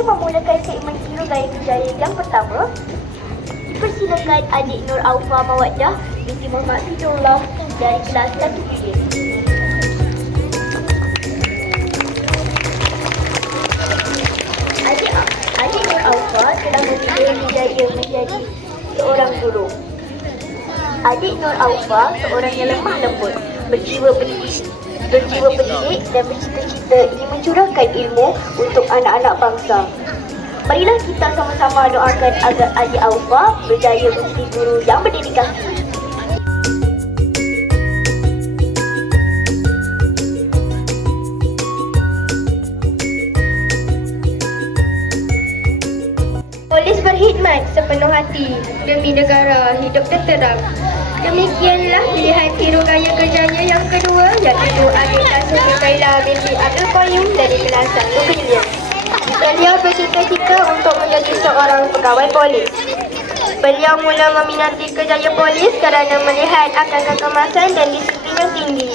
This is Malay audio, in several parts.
Mari memulakan segmen Hero Gaya Berjaya yang pertama. Persilakan adik Nur Aufa Mawaddah binti Muhammad Fidullah dari kelas 1 Bilik. Adik, adik Nur Aufa telah memilih berjaya menjadi seorang guru. Adik Nur Aufa seorang yang lemah lembut, berjiwa pendidik, berjiwa pendidik dan bercita-cita ingin mencurahkan ilmu untuk anak-anak bangsa. Marilah kita sama-sama doakan agar adik Aufa berjaya menjadi guru yang berdedikasi. Polis berkhidmat sepenuh hati demi negara hidup terterang. Demikianlah pilihan Hero Gaya Kerjanya yang kedua iaitu Adik Nasir Kaila binti Abdul Qayyum dari kelas 1 Bilion. Beliau bercita-cita untuk menjadi seorang pegawai polis. Beliau mula meminati kerjaya polis kerana melihat akan kekemasan dan disiplin yang tinggi.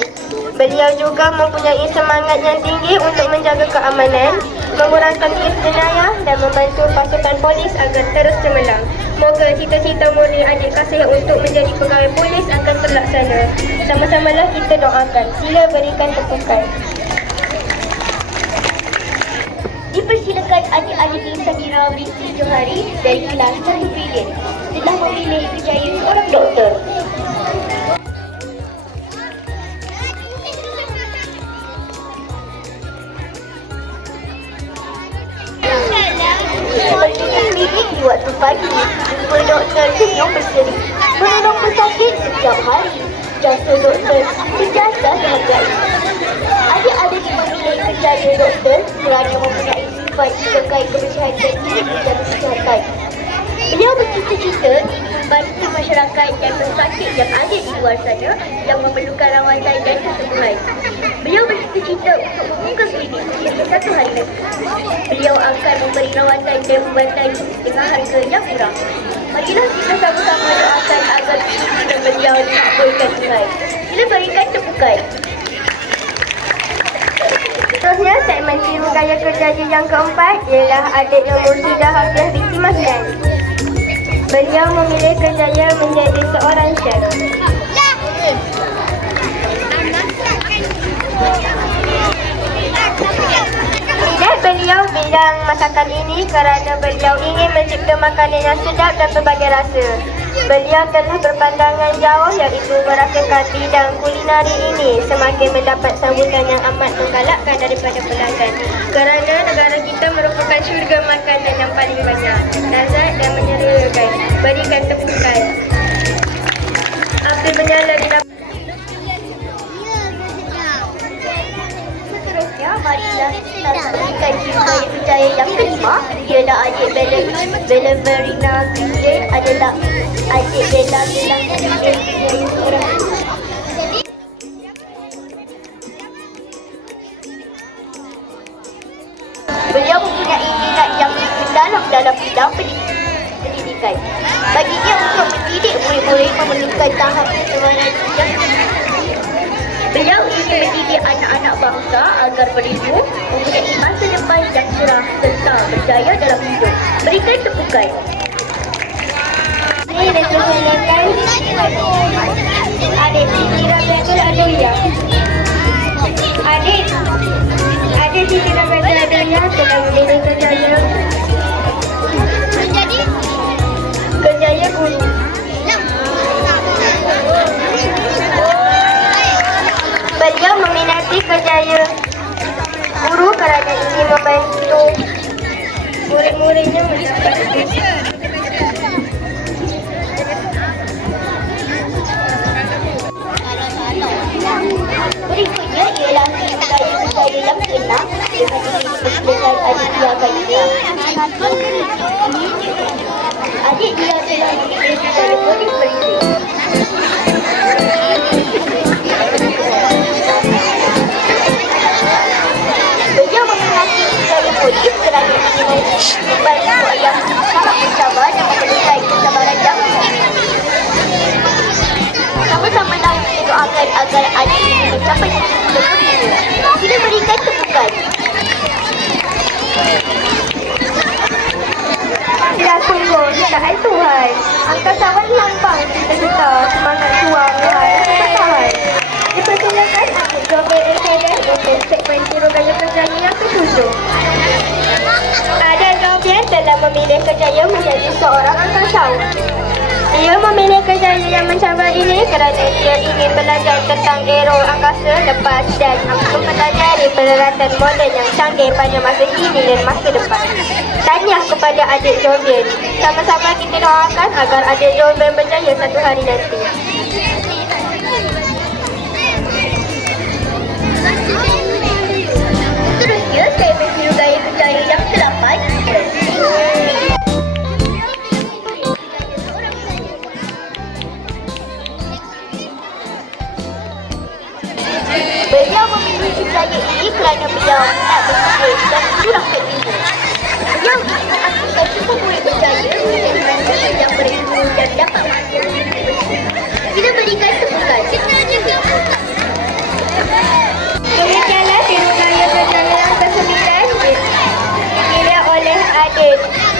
Beliau juga mempunyai semangat yang tinggi untuk menjaga keamanan, mengurangkan kes jenayah dan membantu pasukan polis agar terus cemerlang. Moga cita-cita murni adik kasih untuk menjadi pegawai polis akan terlaksana. Sama-samalah kita doakan. Sila berikan tepukan. Dipersilakan adik-adik Samira binti Johari dari kelas 1 Bilik telah memilih berjaya seorang doktor. Waktu pagi, jumpa doktor senyum berseri, menolong pesakit setiap hari. Jasa doktor sentiasa dihargai. Adik-adik memilih kerjaya doktor kerana mempunyai sifat terkait kebersihan dan ingin menjaga kesihatan. Beliau bercita-cita membantu masyarakat dan pesakit yang ada di luar sana yang memerlukan rawatan dan kesembuhan. Beliau bercita-cita untuk membuka klinik setiap satu hari lagi. Beliau akan memberi rawatan dan ubatan dengan harga yang murah. Marilah kita sama-sama doakan agar cita-cita beliau dikabulkan Tuhan. Sila berikan tepukan. Seterusnya, segmen Hero Gaya Kerjanya yang keempat ialah adik yang Mursidah Hafiz binti Masdan. Beliau memilih kerjaya menjadi seorang chef. Minat beliau bidang masakan ini kerana beliau ingin mencipta makanan yang sedap dan berbagai rasa. Beliau telah berpandangan jauh iaitu merasakan bidang kulinari ini semakin mendapat sambutan yang amat menggalakkan daripada pelanggan. Kerana negara kita merupakan syurga makanan yang paling banyak. Lazat dan menyeriakan. Berikan tepukan. Api menyala di dalam marilah kita yang berjaya yang kelima. Ialah adik Bella, Bella Verina Gillian adalah adik Bella Bella seorang Beliau mempunyai minat yang mendalam dalam bidang pendidikan. Baginya untuk mendidik murid-murid memerlukan tahap keseluruhan yang Beliau ingin mendidik anak-anak bangsa agar berilmu, mempunyai masa depan yang cerah serta berjaya dalam hidup. Berikan tepukan. Ini dipersilakan adik Siti Rabiatul Adolia. Adik, adik Siti Rabiatul Adolia telah kerjaya kerjaya kita doakan agar adik mencapai sempurna. Sila berikan tepukan. kemuliaan Tuhan. Angkasawan lambang cita-cita semangat juang Tuhan. Dipersilakan adik Jomel Ekadah untuk segmen Hero Gaya Kerjanya yang ketujuh. Ada Jovian telah memilih kerjaya menjadi seorang angkasawan. Dia memilih kerjaya yang mencabar ini kerana dia ingin belajar tentang aero angkasa lepas dan mempelajari peralatan moden yang canggih pada masa kini dan masa depan. Tahniah kepada adik Jovian. Sama-sama kita doakan agar adik Jovian berjaya satu hari nanti.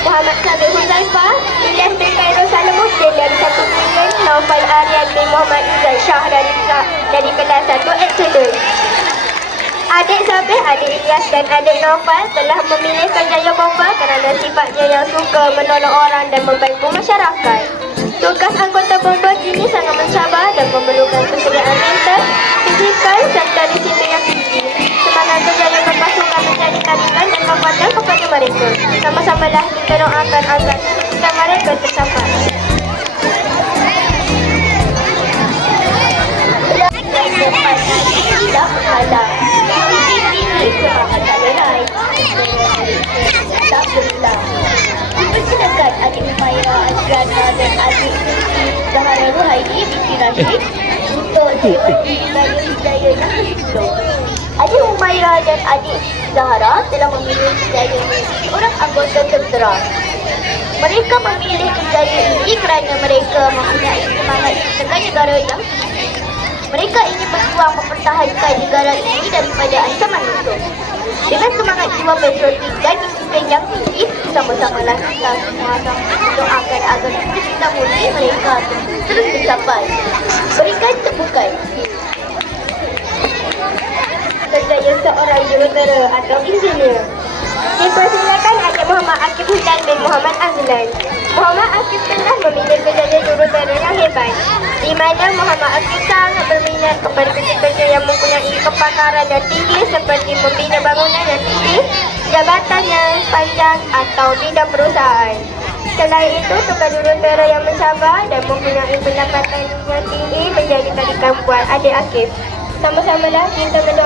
Muhammad Sabit Huzaifah, Ilyas bin Khairul Salamuddin dari satu pilihan Naufal Aryan bin Muhammad Izzat Shah dari, dari kelas 1 Excellent. Adik Sabit, adik Ilyas dan adik Naufal telah memilih kerjaya bomba kerana sifatnya yang suka menolong orang dan membantu masyarakat. Tugas anggota bomba ini sangat mencabar dan memerlukan kesediaan mental, fizikal serta disiplin yang tinggi. Semangat kerjaya berpasukan menjadi talikan dan kekuatan mereka. Sama-samalah kita doakan agar cita mereka tercapai. tidak lerai. Tak. Dipersilakan adik dan adik Zahara binti Rashid untuk sesi gaya hidayah yang ke-10. Adik Humaira dan adik Zahara telah memilih hidayah menjadi orang anggota tentera. Mereka memilih hidayah ini kerana mereka mempunyai semangat mencegah negara yang mereka ingin berjuang mempertahankan negara ini daripada ancaman musuh. Dengan semangat jiwa patriotik dan disiplin yang tinggi, sama-samalah kita semua doakan agar cita-cita mulia mereka terus tercapai. Berikan tepukan. Kerjaya seorang jurutera atau engineer. Dipersilakan adik Muhammad Akif Hudan bin Muhammad Azlan. Muhammad Akif telah memilih kerjaya jurutera yang hebat. Di mana Muhammad Akif sangat berminat kepada kerja-kerja yang mempunyai kepakaran yang tinggi seperti membina bangunan yang tinggi, jabatan yang panjang atau bidang perusahaan. Selain itu, tukar jurutera yang mencabar dan mempunyai pendapatan yang tinggi menjadi talikan buat adik Akif. Sama-samalah kita mendoakan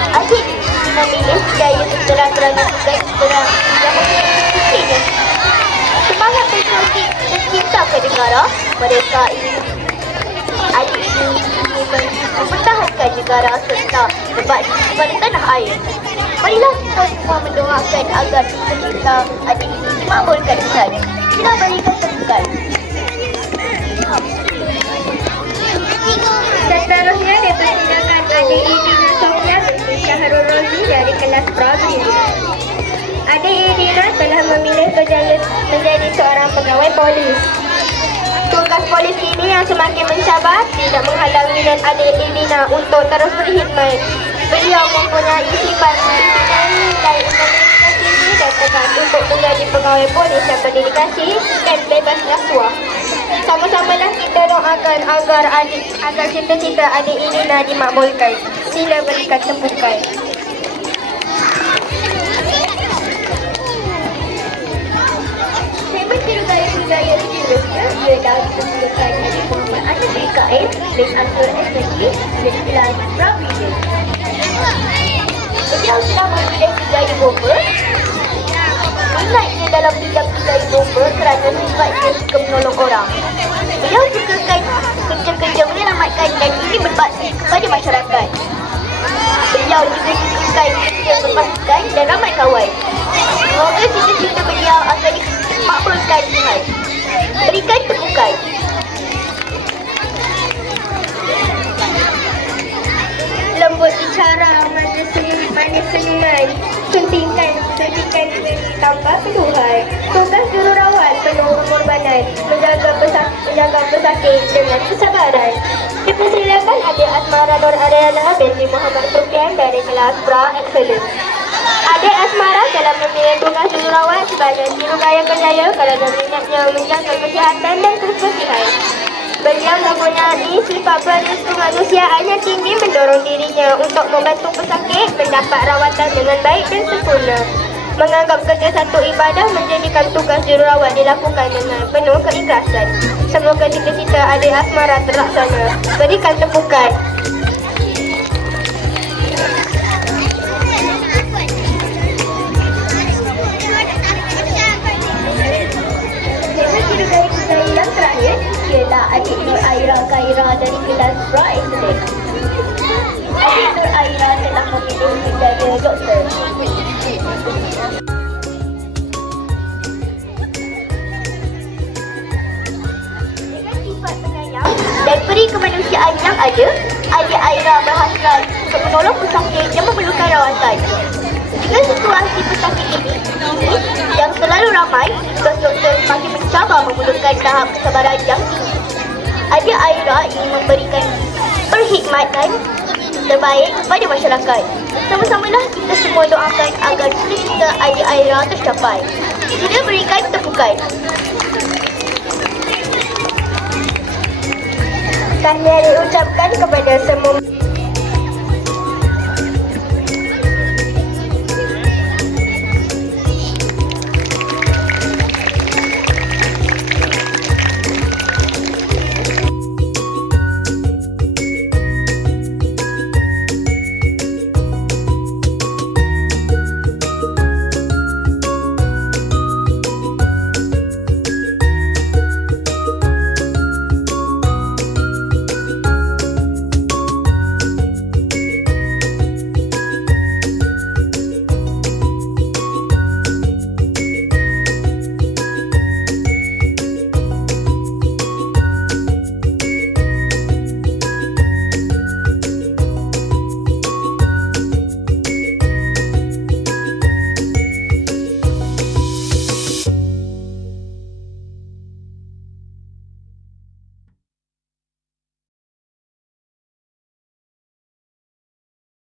dan. Adik ini budaya tentera kerana tugas tentera yang mempunyai semangat patriotik dan cinta ke negara, mereka ingin adik ini ingin mempertahankan negara serta berbakti kepada tanah air. Marilah kita semua mendoakan agar cita-cita adik ini dimakbulkan Ustaz. Kita berikan tepukan. Seterusnya dipersilakan adik Idina dari kelas Pravili. Adik Idina telah memilih kerjaya menjadi seorang pegawai polis. Tugas polis ini yang semakin mencabar tidak menghalangi minat adik Idina untuk terus berkhidmat. Beliau mempunyai sifat nilai integritas tinggi dan untuk menjadi pegawai polis yang berdedikasi dan bebas rasuah. Sama-samalah kita doakan agar adik agar cita-cita adik Idina dimakbulkan. Sila berikan tepukan. Seterusnya ialah dipersilakan adik Muhammad Anis BKM bin Abdul SSB dan kelas Pravili. Beliau telah memilih budaya bomba minatnya dalam bidang bidang domba kerana sifat dia suka menolong orang. Beliau sukakan kerja-kerja menyelamatkan dan ini berbakti kepada masyarakat. Beliau juga sukakan kerja berpasukan dan ramai kawan. Semoga cita-cita beliau pesakit dengan kesabaran. Dipersilakan adik Asmara Nur Ariana binti Muhammad Sufian dari kelas Pra Excellence. Adik Asmara dalam memilih tugas jururawat sebagai Sirugaya Kerjaya kerana minatnya menjaga kesihatan dan kebersihan. Beliau mempunyai sifat perilaku kemanusiaan yang tinggi mendorong dirinya untuk membantu pesakit mendapat rawatan dengan baik dan sempurna. Menganggap kerja satu ibadah menjadikan tugas jururawat dilakukan dengan penuh keikhlasan. Semoga cita-cita adik Asmara terlaksana. Berikan tepukan. Adik Nur Aira Kaira dari kelas Pra Adik Aira telah memilih menjadi doktor. Peri kemanusiaan yang ada, adik Aira berhasrat untuk menolong pesakit yang memerlukan rawatan. Dengan situasi pesakit ini, yang selalu ramai, doktor semakin mencabar memerlukan tahap kesabaran yang tinggi. Adik Aira ingin memberikan perkhidmatan terbaik kepada masyarakat. Sama-samalah kita semua doakan agar cita-cita adik Aira tercapai. Sila berikan tepukan. Tahniah diucapkan kepada semua